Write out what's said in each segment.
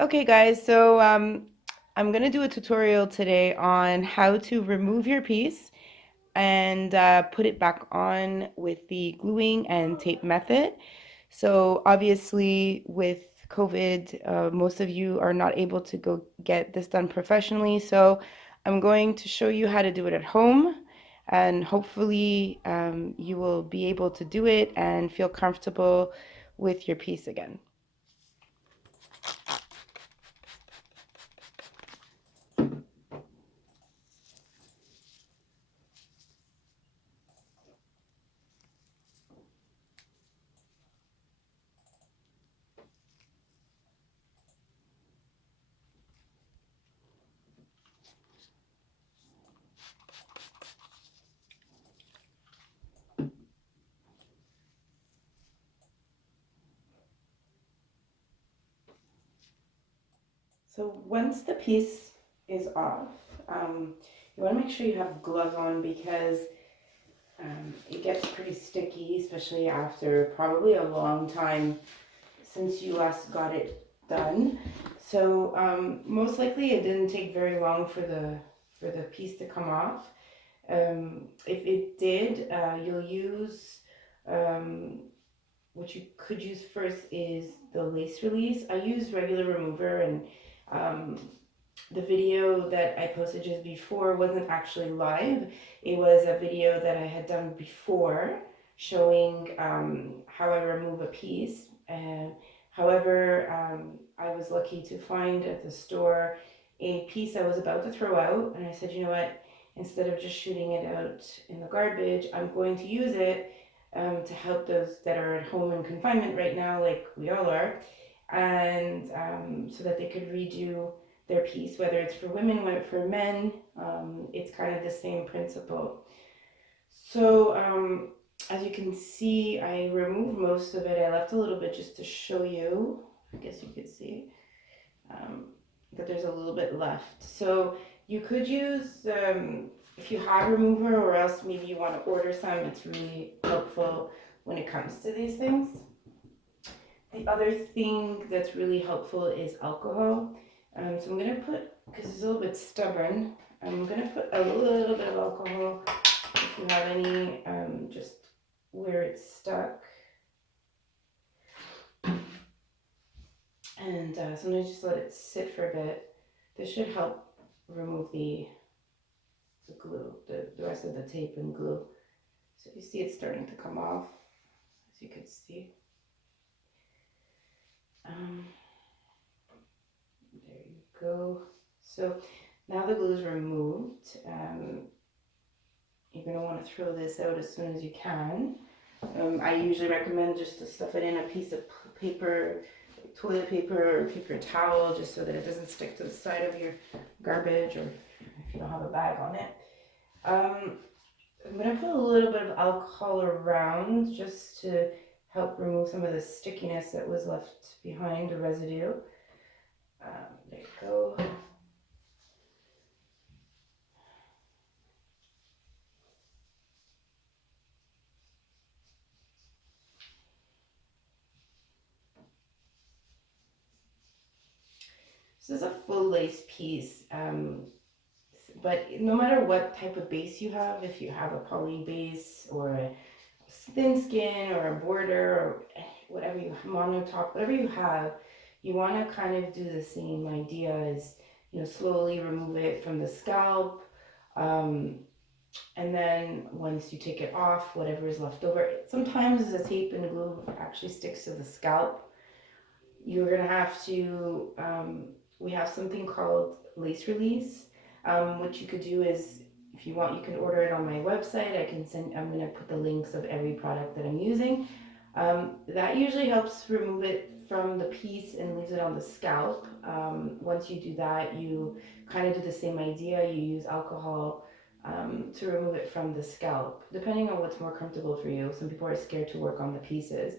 Okay, guys, so I'm gonna do a tutorial today on how to remove your piece and put it back on with the gluing and tape method. So obviously with COVID, most of you are not able to go get this done professionally. So I'm going to show you how to do it at home, and hopefully you will be able to do it and feel comfortable with your piece again. So once the piece is off, you want to make sure you have gloves on because it gets pretty sticky, especially after probably a long time since you last got it done. So most likely it didn't take very long for the piece to come off. If it did, you'll use um, what you could use first is the lace release. I use regular remover, and um, the video that I posted just before wasn't actually live. It was a video that I had done before showing how I remove a piece. However, I was lucky to find at the store a piece I was about to throw out, and I said, you know what? Instead of just shooting it out in the garbage, I'm going to use it to help those that are at home in confinement right now, like we all are, and so that they could redo their piece, whether it's for women, whether for men. It's kind of the same principle. So as you can see, I removed most of it. I left a little bit just to show you. I guess you could see um, that there's a little bit left. So you could use, if you have a remover, or else maybe you want to order some. It's really helpful when it comes to these things. The other thing that's really helpful is alcohol. So I'm going to put, because it's a little bit stubborn, I'm going to put a little bit of alcohol if you have any, just where it's stuck. And sometimes just let it sit for a bit. This should help remove the glue, the rest of the tape and glue. So you see it's starting to come off, as you could see. Um, there you go. So now the glue is removed. You're going to want to throw this out as soon as you can. I usually recommend just to stuff it in a piece of paper, toilet paper or paper towel, just so that it doesn't stick to the side of your garbage, or if you don't have a bag on it. I'm going to put a little bit of alcohol around just to help remove some of the stickiness that was left behind, the residue. There you go. This is a full lace piece, but no matter what type of base you have, if you have a poly base or a thin skin or a border or whatever you monotop, whatever you have, you want to kind of do the same idea as, slowly remove it from the scalp. And then once you take it off, whatever is left over, sometimes the tape and glue actually sticks to the scalp. You're gonna have to, we have something called lace release. What you could do is, if you want, you can order it on my website. I'm gonna put the links of every product that I'm using. That usually helps remove it from the piece and leaves it on the scalp. Once you do that, you kind of do the same idea. You use alcohol to remove it from the scalp, depending on what's more comfortable for you. Some people are scared to work on the pieces.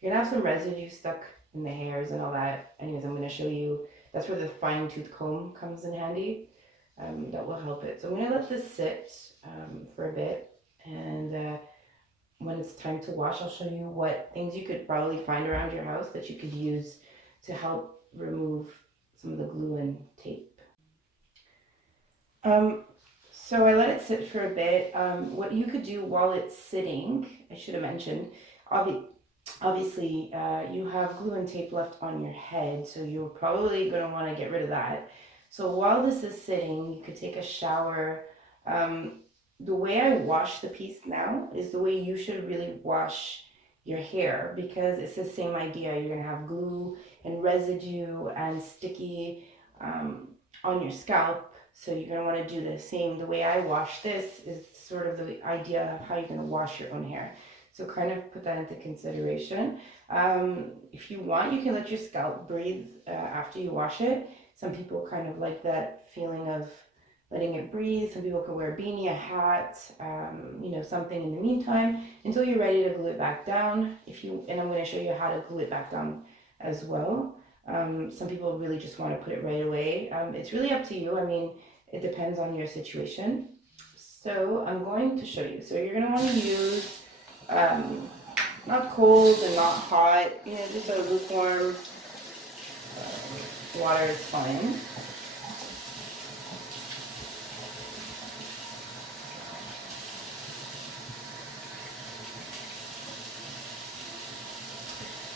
You're gonna have some residue stuck in the hairs and all that. Anyways, I'm gonna show you. That's where the fine tooth comb comes in handy. That will help it. So I'm gonna let this sit for a bit, and when it's time to wash, I'll show you what things you could probably find around your house that you could use to help remove some of the glue and tape. Um, so I let it sit for a bit. What you could do while it's sitting, I should have mentioned, obvi- obviously you have glue and tape left on your head, so you're probably going to want to get rid of that. So while this is sitting, you could take a shower. Um, the way I wash the piece now is the way you should really wash your hair, because it's the same idea. You're going to have glue and residue and sticky on your scalp, so you're going to want to do the same. The way I wash this is sort of the idea of how you're going to wash your own hair. So kind of put that into consideration. If you want, you can let your scalp breathe after you wash it. Some people kind of like that feeling of letting it breathe. Some people can wear a beanie, a hat, something in the meantime until you're ready to glue it back down. And I'm going to show you how to glue it back down as well. Some people really just want to put it right away. It's really up to you. I mean, it depends on your situation. So I'm going to show you. So you're going to want to use not cold and not hot, just a lukewarm water is fine.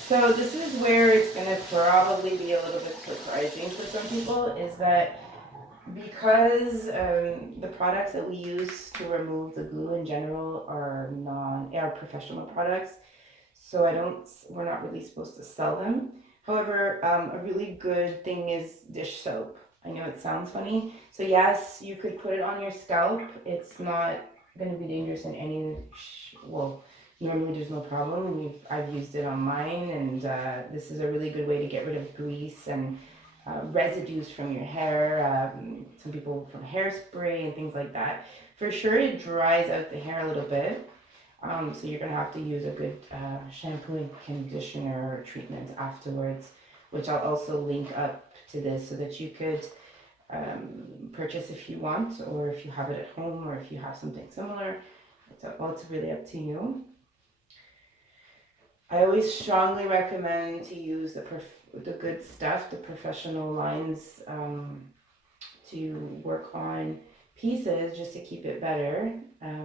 So this is where it's going to probably be a little bit surprising for some people, is that because the products that we use to remove the glue in general are professional products, so we're not really supposed to sell them. However, a really good thing is dish soap. I know it sounds funny. So yes, you could put it on your scalp. It's not going to be dangerous in any, well, normally there's no problem. And I've used it on mine, and this is a really good way to get rid of grease and residues from your hair. Some people from hairspray and things like that. For sure, it dries out the hair a little bit. So you're gonna have to use a good shampoo and conditioner treatment afterwards, which I'll also link up to this so that you could purchase if you want, or if you have it at home, or if you have something similar. It's really up to you. I always strongly recommend to use the good stuff, the professional lines, to work on pieces just to keep it better.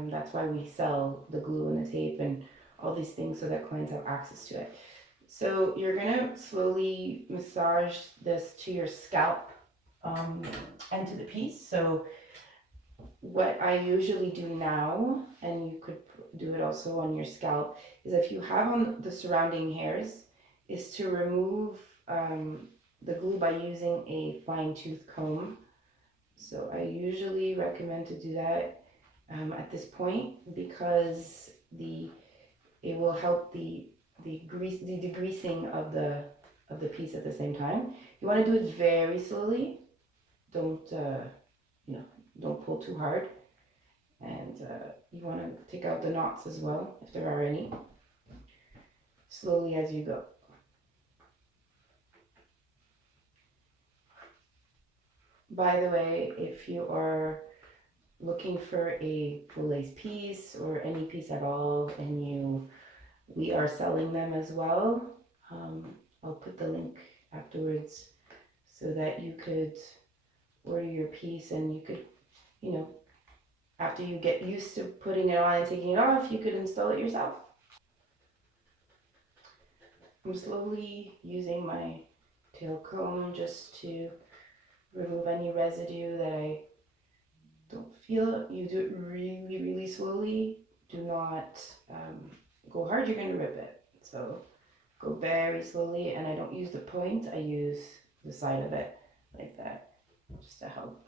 That's why we sell the glue and the tape and all these things, so that clients have access to it. So you're gonna slowly massage this to your scalp and to the piece. So what I usually do now, and you could do it also on your scalp, is if you have on the surrounding hairs, is to remove the glue by using a fine tooth comb. So I usually recommend to do that at this point, because it will help the degreasing of the piece at the same time. You want to do it very slowly. Don't don't pull too hard, and you want to take out the knots as well if there are any. Slowly as you go. By the way, if you are looking for a full lace piece or any piece at all, and we are selling them as well. I'll put the link afterwards so that you could order your piece, and you could, after you get used to putting it on and taking it off, you could install it yourself. I'm slowly using my tail comb just to remove any residue that I don't feel. You do it really, really slowly. Do not go hard, you're going to rip it. So go very slowly, and I don't use the point, I use the side of it like that, just to help.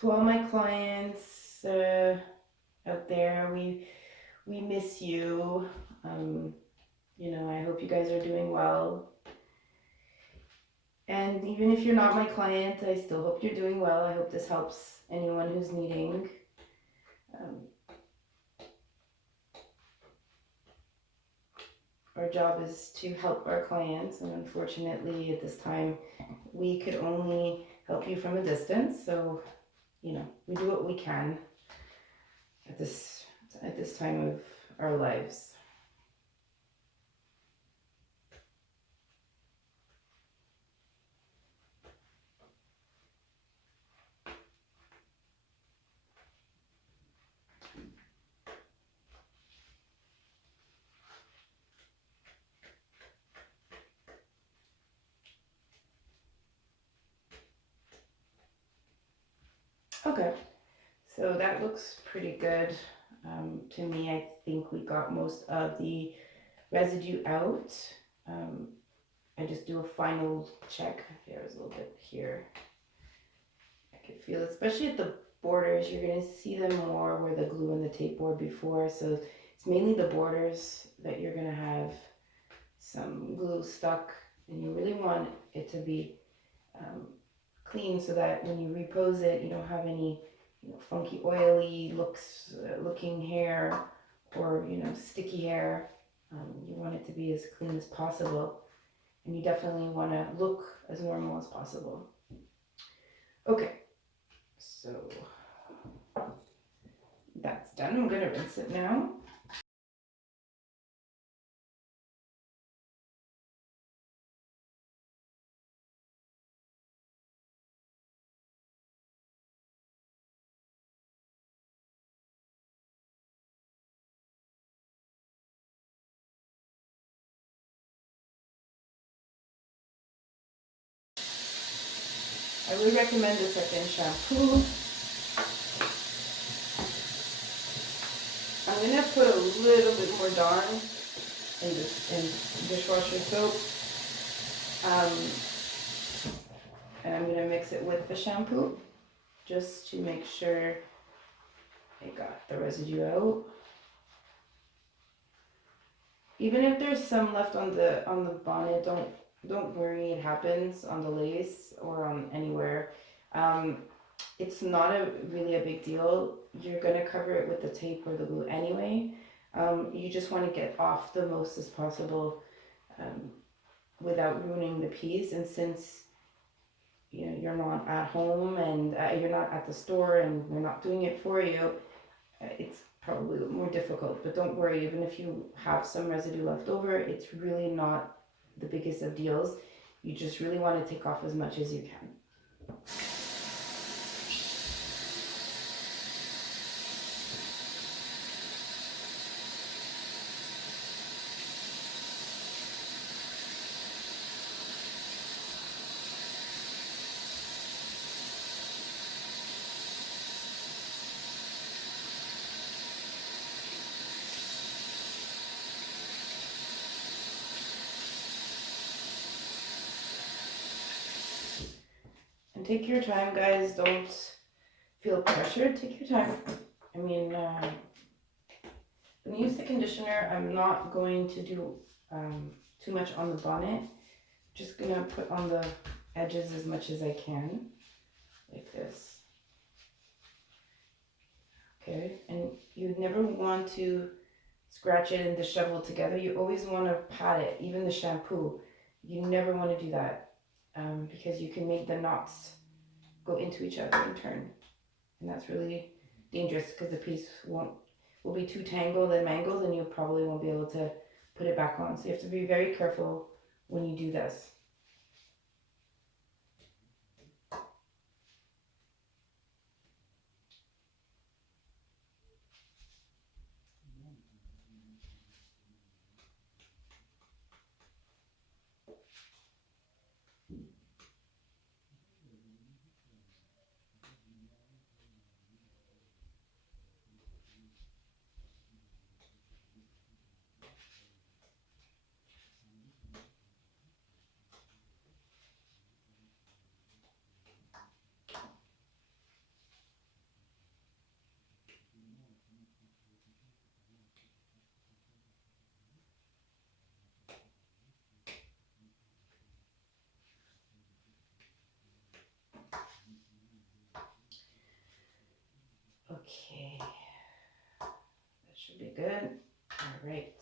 To all my clients out there, we miss you. I hope you guys are doing well. And even if you're not my client, I still hope you're doing well. I hope this helps anyone who's needing. Our job is to help our clients, and unfortunately at this time we could only help you from a distance. So we do what we can. at this time of our lives. Okay, so that looks pretty good. To me, I think we got most of the residue out. Um, I just do a final check. There's a little bit here. I can feel it, especially at the borders. You're gonna see them more where the glue and the tape were before. So it's mainly the borders that you're gonna have some glue stuck, and you really want it to be um, clean so that when you repose it, you don't have any funky, oily looking hair or sticky hair. You want it to be as clean as possible, and you definitely want to look as normal as possible. Okay, so that's done. I'm gonna rinse it now. I would recommend a second shampoo. I'm gonna put a little bit more Dawn in dishwasher soap, and I'm gonna mix it with the shampoo just to make sure it got the residue out. Even if there's some left on the bonnet, don't worry. It happens on the lace or on anywhere. It's not really a big deal. You're gonna cover it with the tape or the glue anyway. You just want to get off the most as possible without ruining the piece. And since you're not at home and you're not at the store and we're not doing it for you, it's probably more difficult. But don't worry, even if you have some residue left over, it's really not the biggest of deals. You just really want to take off as much as you can. And take your time, guys. Don't feel pressured. Take your time. I mean, when you use the conditioner, I'm not going to do too much on the bonnet. Just gonna put on the edges as much as I can, like this. Okay, and you never want to scratch it and the shovel together. You always want to pat it, even the shampoo. You never want to do that because you can make the knots go into each other and turn. And that's really dangerous because the piece will be too tangled and mangled, and you probably won't be able to put it back on. So you have to be very careful when you do this. Okay, that should be good. All right.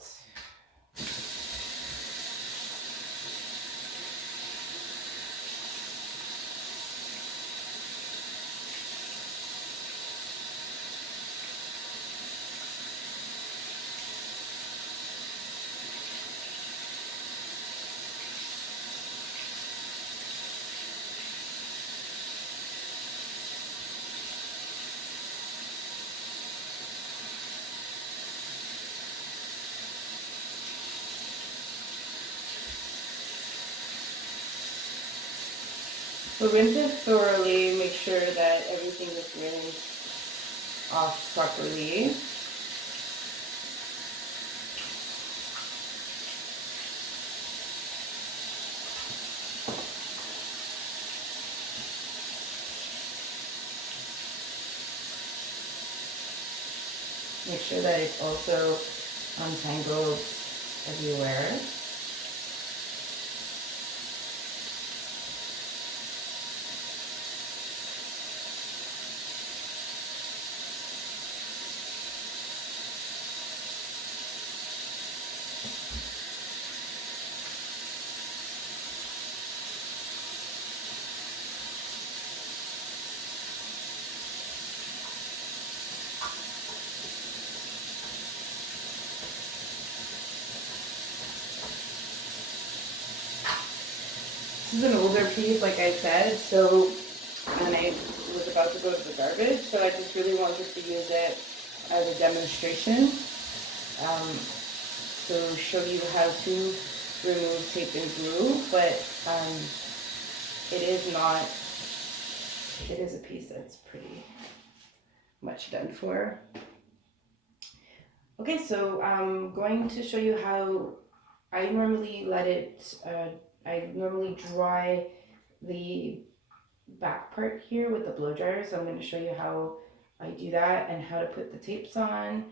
So rinse it thoroughly, make sure that everything is rinsed off properly. Make sure that it's also untangled everywhere. This is an older piece, like I said, so, and I was about to go to the garbage, so I just really wanted to use it as a demonstration. To show you how to remove tape and glue, but it is not, it is a piece that's pretty much done for. Okay, so I'm going to show you how I normally I normally dry the back part here with the blow dryer. So I'm going to show you how I do that and how to put the tapes on,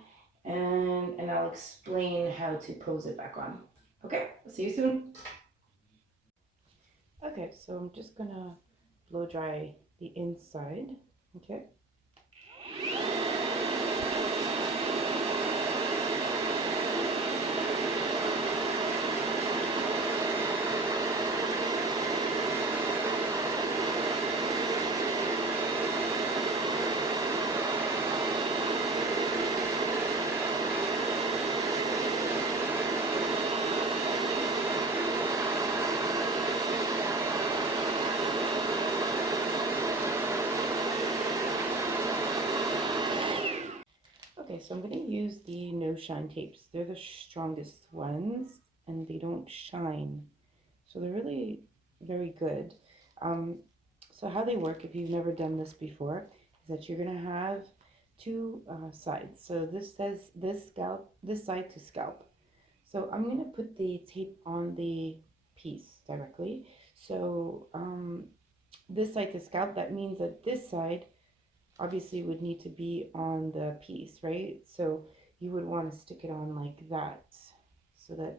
and I'll explain how to pose it back on. Okay, see you soon. Okay, so I'm just gonna blow dry the inside. Okay. Okay, so I'm going to use the no shine tapes. They're the strongest ones and they don't shine. So they're really very good. So how they work, if you've never done this before, is that you're going to have two sides. So this says this side to scalp. So I'm going to put the tape on the piece directly. So this side to scalp, that means that this side obviously would need to be on the piece, right? So you would want to stick it on like that so that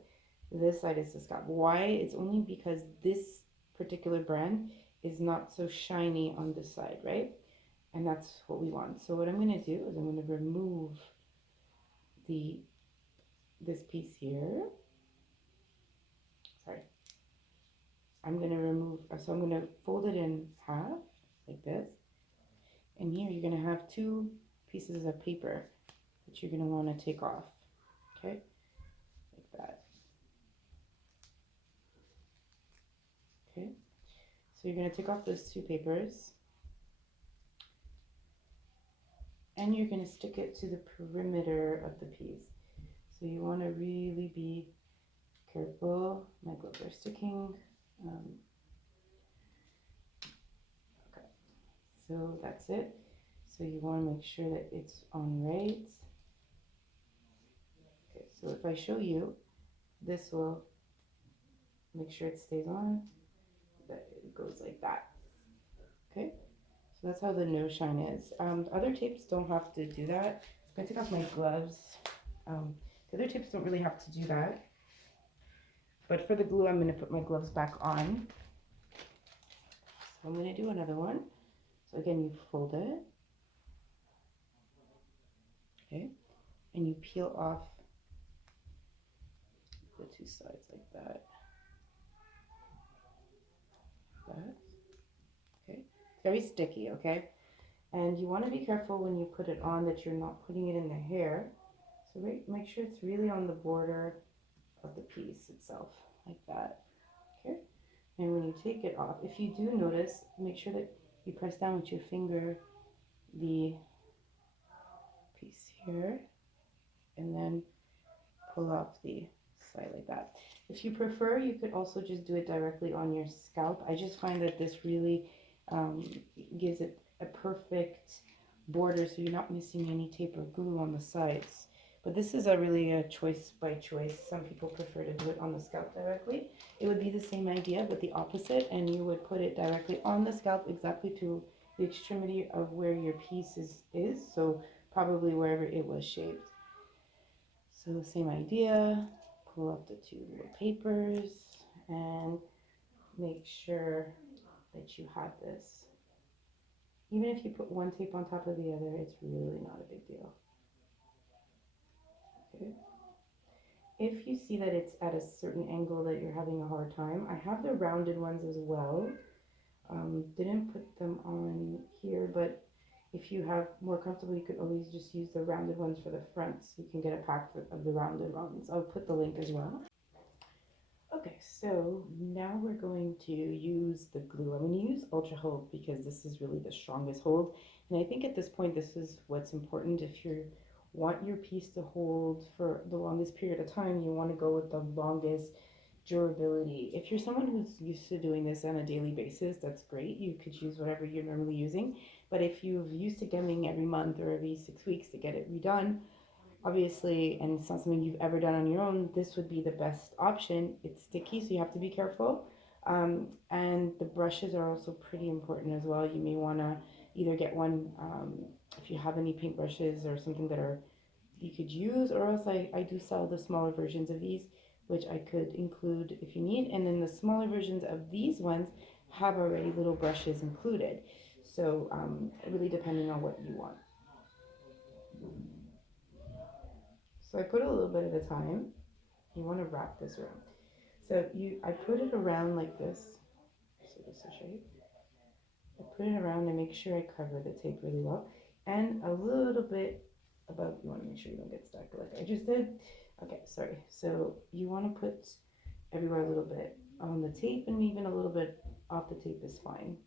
this side is the scalp. Why? It's only because this particular brand is not so shiny on this side, right? And that's what we want. So what I'm going to do is I'm going to remove this piece here. Sorry. I'm going to remove, so I'm going to fold it in half like this. And here you're going to have two pieces of paper that you're going to want to take off. Okay? Like that. Okay? So you're going to take off those two papers. And you're going to stick it to the perimeter of the piece. So you want to really be careful. My gloves are sticking. Okay. So that's it. So you want to make sure that it's on right. Okay, so if I show you, this will make sure it stays on, that it goes like that. Okay, so that's how the no shine is. Other tapes don't have to do that. I'm gonna take off my gloves. The other tapes don't really have to do that. But for the glue, I'm gonna put my gloves back on. So I'm gonna do another one. So again, you fold it. Okay, and you peel off the two sides like that. Okay, very sticky, okay? And you want to be careful when you put it on that you're not putting it in the hair. So make sure it's really on the border of the piece itself, like that, okay? And when you take it off, if you do notice, make sure that you press down with your finger the piece here, and then pull off the side like that. If you prefer, you could also just do it directly on your scalp. I just find that this really um, gives it a perfect border so you're not missing any tape or glue on the sides. But this is a really a choice by choice. Some people prefer to do it on the scalp directly. It would be the same idea but the opposite, and you would put it directly on the scalp exactly to the extremity of where your piece is, so probably wherever it was shaved. So same idea, pull up the two little papers and make sure that you have this. Even if you put one tape on top of the other, it's really not a big deal. Okay. If you see that it's at a certain angle that you're having a hard time, I have the rounded ones as well. Didn't put them on here, but if you have more comfortable, you could always just use the rounded ones for the front, so you can get a pack of the rounded ones. I'll put the link as well. Okay, so now we're going to use the glue. I'm going to use Ultra Hold because this is really the strongest hold. And I think at this point, this is what's important. If you want your piece to hold for the longest period of time, you want to go with the longest durability. If you're someone who's used to doing this on a daily basis, that's great. You could use whatever you're normally using. But if you've used to gemming every month or every 6 weeks to get it redone, obviously, and it's not something you've ever done on your own, this would be the best option. It's sticky, so you have to be careful. And the brushes are also pretty important as well. You may want to either get one, if you have any paint brushes or something that are you could use, or else I do sell the smaller versions of these, which I could include if you need. And then the smaller versions of these ones have already little brushes included. So really depending on what you want. So I put a little bit at a time. You want to wrap this around. So I put it around like this. So this will show you. I put it around and make sure I cover the tape really well. And a little bit above, you want to make sure you don't get stuck like I just did. Okay, sorry. So you want to put everywhere a little bit on the tape, and even a little bit off the tape is fine.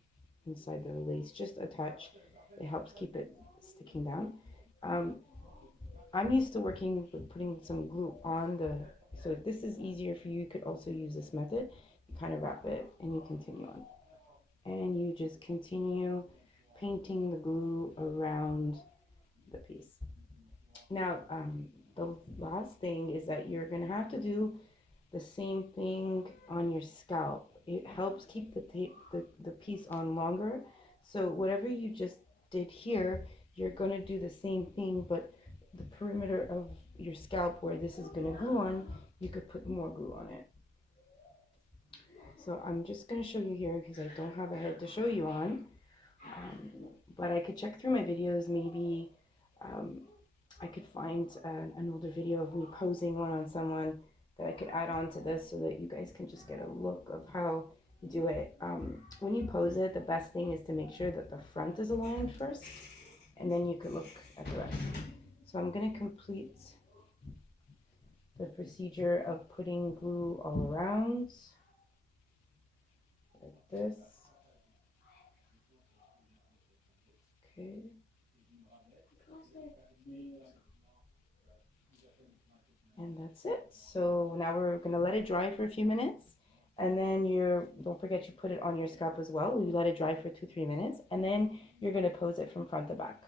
Inside the lace, just a touch. It helps keep it sticking down. Um, I'm used to working with putting some glue on the, so if this is easier for you, you could also use this method. You kind of wrap it and you continue on. And you just continue painting the glue around the piece. Now, the last thing is that you're going to have to do the same thing on your scalp. It helps keep the piece on longer. So whatever you just did here, you're going to do the same thing, but the perimeter of your scalp where this is going to glue on, you could put more glue on it. So I'm just going to show you here because I don't have a head to show you on. But I could check through my videos. Maybe I could find an older video of me posing one on someone that I could add on to this so that you guys can just get a look of how you do it. When you pose it, the best thing is to make sure that the front is aligned first, and then you could look at the rest. So I'm going to complete the procedure of putting glue all around, like this. Okay. And that's it. So now we're going to let it dry for a few minutes. And then don't forget you put it on your scalp as well. You let it dry for 2-3 minutes. And then you're going to pose it from front to back.